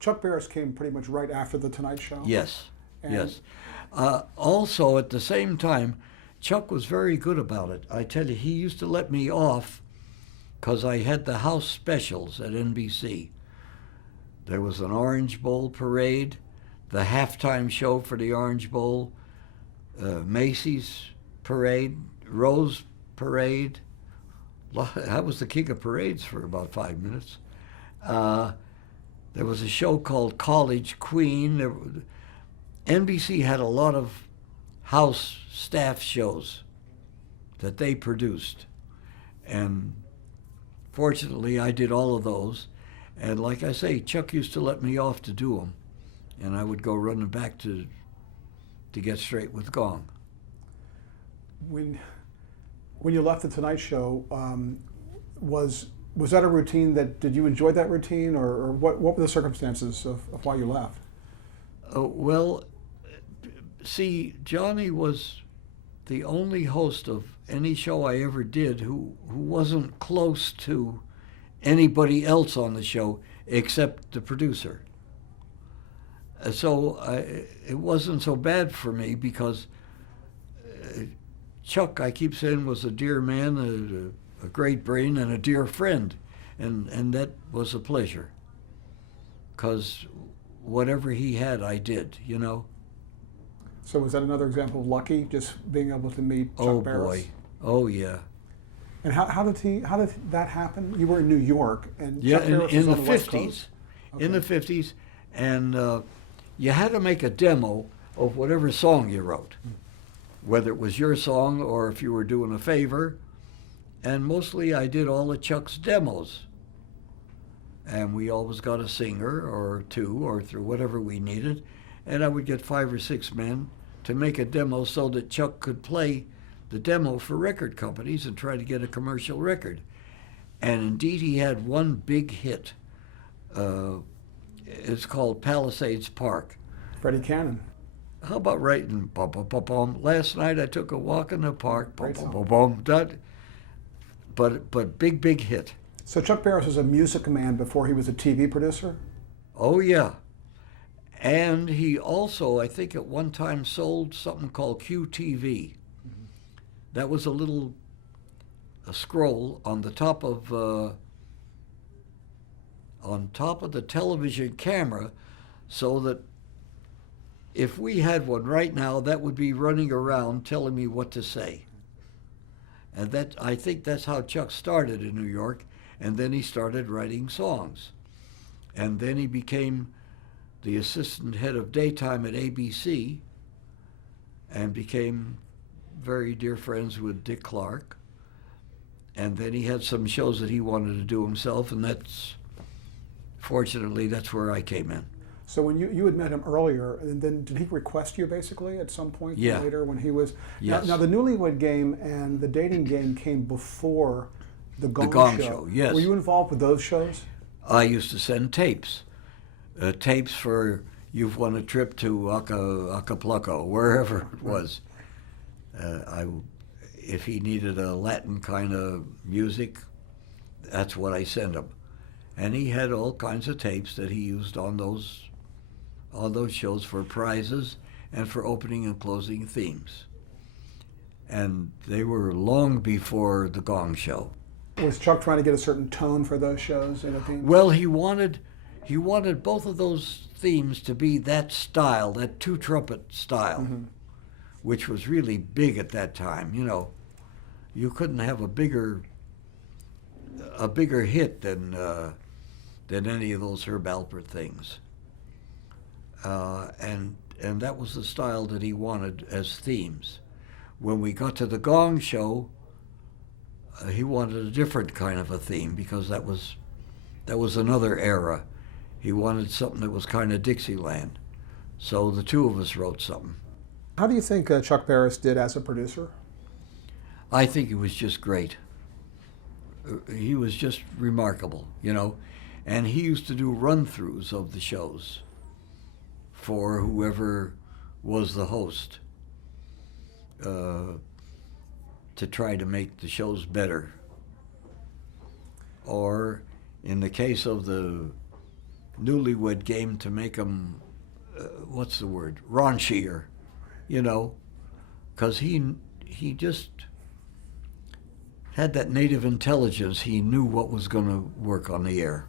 Chuck Barris came pretty much right after The Tonight Show. Yes, And yes. Also, at the same time, Chuck was very good about it. I tell you, he used to let me off because I had the house specials at NBC. There was an Orange Bowl parade, the halftime show for the Orange Bowl, Macy's parade, Rose parade. I was the king of parades for about 5 minutes. There was a show called College Queen. NBC had a lot of house staff shows that they produced. And fortunately, I did all of those. And like I say, Chuck used to let me off to do them. And I would go running back to get straight with Gong. when you left The Tonight Show, was that a routine did you enjoy that routine, or what were the circumstances of why you left? Well, see, Johnny was the only host of any show I ever did who wasn't close to anybody else on the show except the producer. So it wasn't so bad for me because Chuck, I keep saying, was a dear man, a great brain, and a dear friend. And that was a pleasure because whatever he had, I did, you know. So was that another example of lucky, just being able to meet Chuck Barris? Oh, boy. Oh, yeah. And how did that happen? You were in New York, and Yeah, Chuck Barris in was the on the West 50s. Coast? In the 50s. And you had to make a demo of whatever song you wrote, whether it was your song or if you were doing a favor. And mostly I did all of Chuck's demos. And we always got a singer or two or through whatever we needed. And I would get 5 or 6 men to make a demo so that Chuck could play the demo for record companies and try to get a commercial record. And indeed, he had one big hit. It's called Palisades Park. Freddie Cannon. How about writing bum bum bum bum? Last night I took a walk in the park. Bum Great bum song. bum bum. But big hit. So Chuck Barris was a music man before he was a TV producer? Oh yeah. And he also, I think, at one time sold something called QTV. That was a scroll on the top of the television camera, so that if we had one right now, that would be running around telling me what to say. And I think that's how Chuck started in New York, and then he started writing songs. And then he became the assistant head of daytime at ABC and became very dear friends with Dick Clark. And then he had some shows that he wanted to do himself, and fortunately, that's where I came in. So when you had met him earlier, and then did he request you basically at some point Yeah. later when he was... Yes. Now the Newlywed Game and the Dating Game came before the Gong, Gong Show, yes. Were you involved with those shows? I used to send tapes. Tapes for You've Won a Trip to Acapulco, wherever it was. If he needed a Latin kind of music, that's what I sent him. And he had all kinds of tapes that he used on those shows for prizes and for opening and closing themes. And they were long before the Gong Show. Was Chuck trying to get a certain tone for those shows and a theme? Well, he wanted both of those themes to be that style, that two-trumpet style, which was really big at that time. You know, you couldn't have a bigger hit than any of those Herb Alpert things. And that was the style that he wanted as themes. When we got to the Gong Show, he wanted a different kind of a theme because that was another era. He wanted something that was kind of Dixieland. So the two of us wrote something. How do you think Chuck Barris did as a producer? I think he was just great. He was just remarkable, you know. And he used to do run-throughs of the shows for whoever was the host to try to make the shows better. Or in the case of the newlywed game to make them, what's the word, raunchier, you know, because he just had that native intelligence. He knew what was going to work on the air.